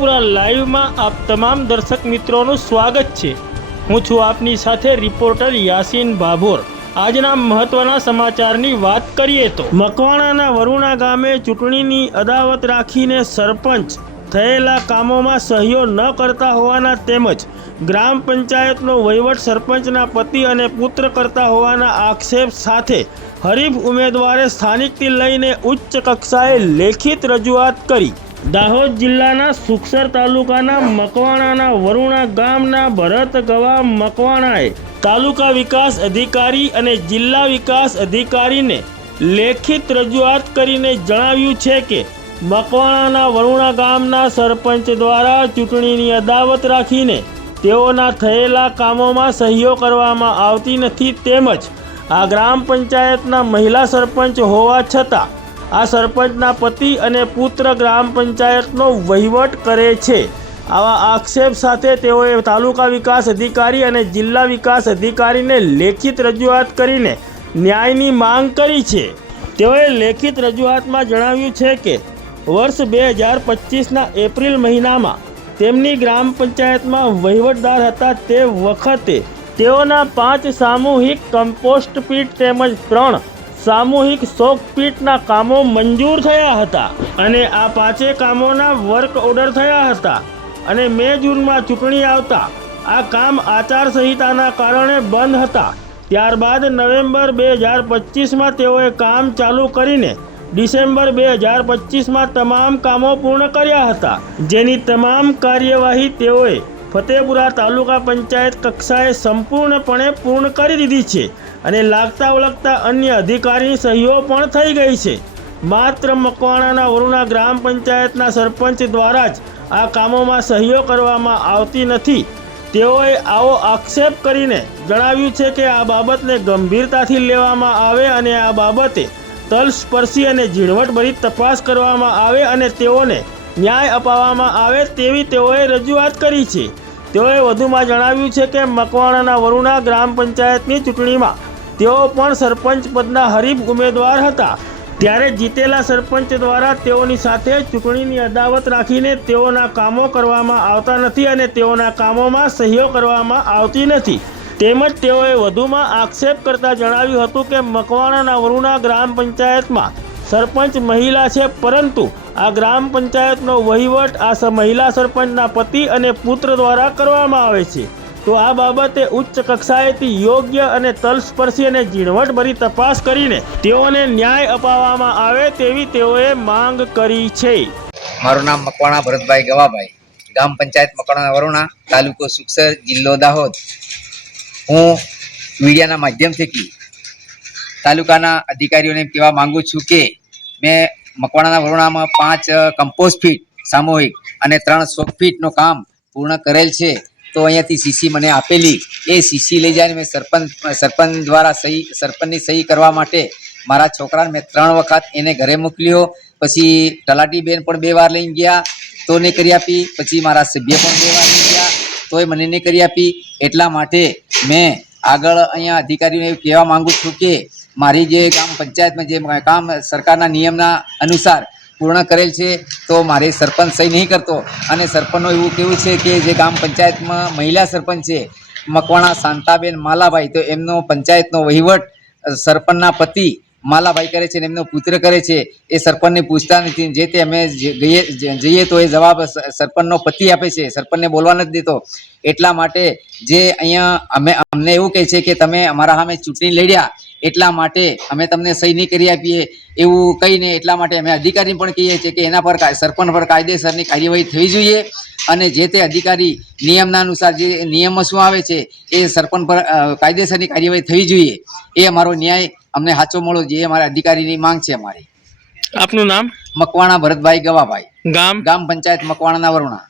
ફતેપુરા લાઈવમાં આપ તમામ દર્શક મિત્રોનું સ્વાગત છે। હું છું આપની સાથે રિપોર્ટર યાસીન ભાભોર। આજના મહત્વના સમાચારની વાત કરીએ તો મકવાણાના વરુણા ગામે ચૂંટણીની અદાવત રાખીને સરપંચ થયેલા કામોમાં સહયોગ ન કરતા હોવાના તેમજ ગ્રામ પંચાયતનો વહીવટ સરપંચના પતિ અને પુત્ર કરતા હોવાના આક્ષેપ સાથે હરીફ ઉમેદવારે સ્થાનિકથી લઈને ઉચ્ચ કક્ષાએ લેખિત રજૂઆત કરી। દાહોદ જિલ્લાના સુખસર તાલુકાના મકવાણાના વરુણા ગામના ભરત ગવા મકવાણાએ તાલુકા વિકાસ અધિકારી અને જિલ્લા વિકાસ અધિકારીને લેખિત રજૂઆત કરીને જણાવ્યું છે કે મકવાણાના વરુણા ગામના સરપંચ દ્વારા ચૂંટણીની અદાવત રાખીને તેઓના થયેલા કામોમાં સહયોગ કરવામાં આવતી નથી તેમજ આ ગ્રામ પંચાયતના મહિલા સરપંચ હોવા છતાં આ સરપંચના પતિ અને પુત્ર ગ્રામ પંચાયતનો વહીવટ કરે છે। આવા આક્ષેપ સાથે તેઓએ તાલુકા વિકાસ અધિકારી અને જિલ્લા વિકાસ અધિકારીને લેખિત રજૂઆત કરીને ન્યાયની માંગ કરી છે। તેઓએ લેખિત રજૂઆતમાં જણાવ્યું છે કે વર્ષ 2025ના એપ્રિલ મહિનામાં તેમની ગ્રામ પંચાયતમાં વહીવટદાર હતા તે વખતે તેઓના 5 સામૂહિક કમ્પોસ્ટ પીટ તેમજ 3 સામૂહિક શોક પીટના કામો મંજૂર થયા હતા અને આ 5 કામોના વર્ક ઓર્ડર થયા હતા અને મે જૂનમાં ચૂંટણી આવતા આ કામ આચારસંહિતાના કારણે બંધ હતા। ત્યારબાદ નવેમ્બર 2025માં તેઓએ કામ ચાલુ કરીને ડિસેમ્બર 2025માં તમામ કામો પૂર્ણ કર્યા હતા, જેની તમામ કાર્યવાહી તેઓએ ફતેપુરા તાલુકા પંચાયત કક્ષાએ સંપૂર્ણપણે પૂર્ણ કરી દીધી છે અને લાગતા વળગતા અન્ય અધિકારીની સહીઓ પણ થઈ ગઈ છે। માત્ર મકવાણાના વરુણા ગ્રામ પંચાયતના સરપંચ દ્વારા જ આ કામોમાં સહીઓ કરવામાં આવતી નથી। તેઓએ આવો આક્ષેપ કરીને જણાવ્યું છે કે આ બાબતને ગંભીરતાથી લેવામાં આવે અને આ બાબતે તલસ્પર્શી અને ઝીણવટભરી તપાસ કરવામાં આવે અને તેઓને ન્યાય અપાવવામાં આવે તેવી તેઓએ રજૂઆત કરી છે। તેઓએ વધુમાં જણાવ્યું છે કે મકવાણાના વરુણા ગ્રામ પંચાયતની ચૂંટણીમાં તેઓ પણ સરપંચ પદના હરીફ ઉમેદવાર હતા, ત્યારે જીતેલા સરપંચ દ્વારા તેઓની સાથે ચૂંટણીની અદાવત રાખીને તેઓના કામો કરવામાં આવતા નથી અને તેઓના કામોમાં સહયોગ કરવામાં આવતી નથી। તેમજ તેઓએ વધુમાં આક્ષેપ કરતા જણાવ્યું હતું કે મકવાણાના વરુણા ગ્રામ પંચાયતમાં સરપંચ મહિલા છે, પરંતુ આ ગ્રામ પંચાયતનો વહીવટ આ મહિલા સરપંચના પતિ અને પુત્ર દ્વારા કરવામાં આવે છે, તો આ બાબતે ઉચ્ચ કક્ષાએથી યોગ્ય અને તલસ્પર્શી અને ઝીણવટભરી તપાસ કરીને તેઓને ન્યાય અપાવવામાં આવે તેવી તેઓએ માંગ કરી છે। મારું નામ મકવાણા ભરતભાઈ ગવાભાઈ, ગામ પંચાયત મકવાણા વરુણા, તાલુકો સુખસર, જિલ્લો દાહોદ। હું મીડિયાના માધ્યમથી તાલુકાના અધિકારીઓને કહેવા માંગુ છું કે મેં મકવાણાના વરુણામાં 5 કમ્પોસ્ટ ફીટ સામૂહિક અને 3 શોક ફીટનું કામ પૂર્ણ કરેલ છે, તો અહીંયાથી સીસી મને આપેલી એ સીસી લઈ જઈને મેં સરપંચ દ્વારા સરપંચની સહી કરવા માટે મારા છોકરાને મેં 3 વખત એને ઘરે મોકલ્યો। પછી તલાટી બેન પણ 2 વાર લઈને ગયા તો નહીં કરી આપી, પછી મારા સભ્ય પણ 2 વાર લઈ ગયા તોય મને નહીં કરી આપી। એટલા માટે મેં આગળ અહીંયા અધિકારીઓને એવું કહેવા માંગુ છું કે મારી જે ગામ પંચાયતમાં જે કામ સરકારના નિયમના અનુસાર પૂર્ણ કરેલ છે તો મારે સરપંચ સહી નહીં કરતો અને સરપંચનું એવું કેવું છે કે જે ગામ પંચાયતમાં મહિલા સરપંચ છે મકવાણા શાંતાબેન માલાભાઈ, તો એમનો પંચાયતનો વહીવટ સરપંચના પતિ માલાભાઈ કરે છે અને એમનો પુત્ર કરે છે। એ સરપંચને પૂછતા નથી, જે તે અમે જઈએ તો એ જવાબ સરપંચનો પતિ આપે છે, સરપંચને બોલવા નથી દેતો। એટલા માટે જે અહીંયા અમને એવું કહે છે કે તમે અમારા સામે ચૂંટણી લડ્યા એટલા માટે અમે તમને સહી નહીં કરી આપીએ એવું કહીને એટલા માટે અમે અધિકારીને પણ કહીએ છીએ કે એના પર સરપંચ પર કાયદેસરની કાર્યવાહી થવી જોઈએ અને જે તે અધિકારી નિયમના અનુસાર જે નિયમમાં શું આવે છે એ સરપંચ પર કાયદેસરની કાર્યવાહી થવી જોઈએ। એ અમારો ન્યાય અમને સાચો મળવો જોઈએ, અમારા અધિકારીની માંગ છે અમારી। આપનું નામ? મકવાણા ભરતભાઈ ગવાભાઈ, ગામ? ગામ પંચાયત મકવાણાના વરુણા।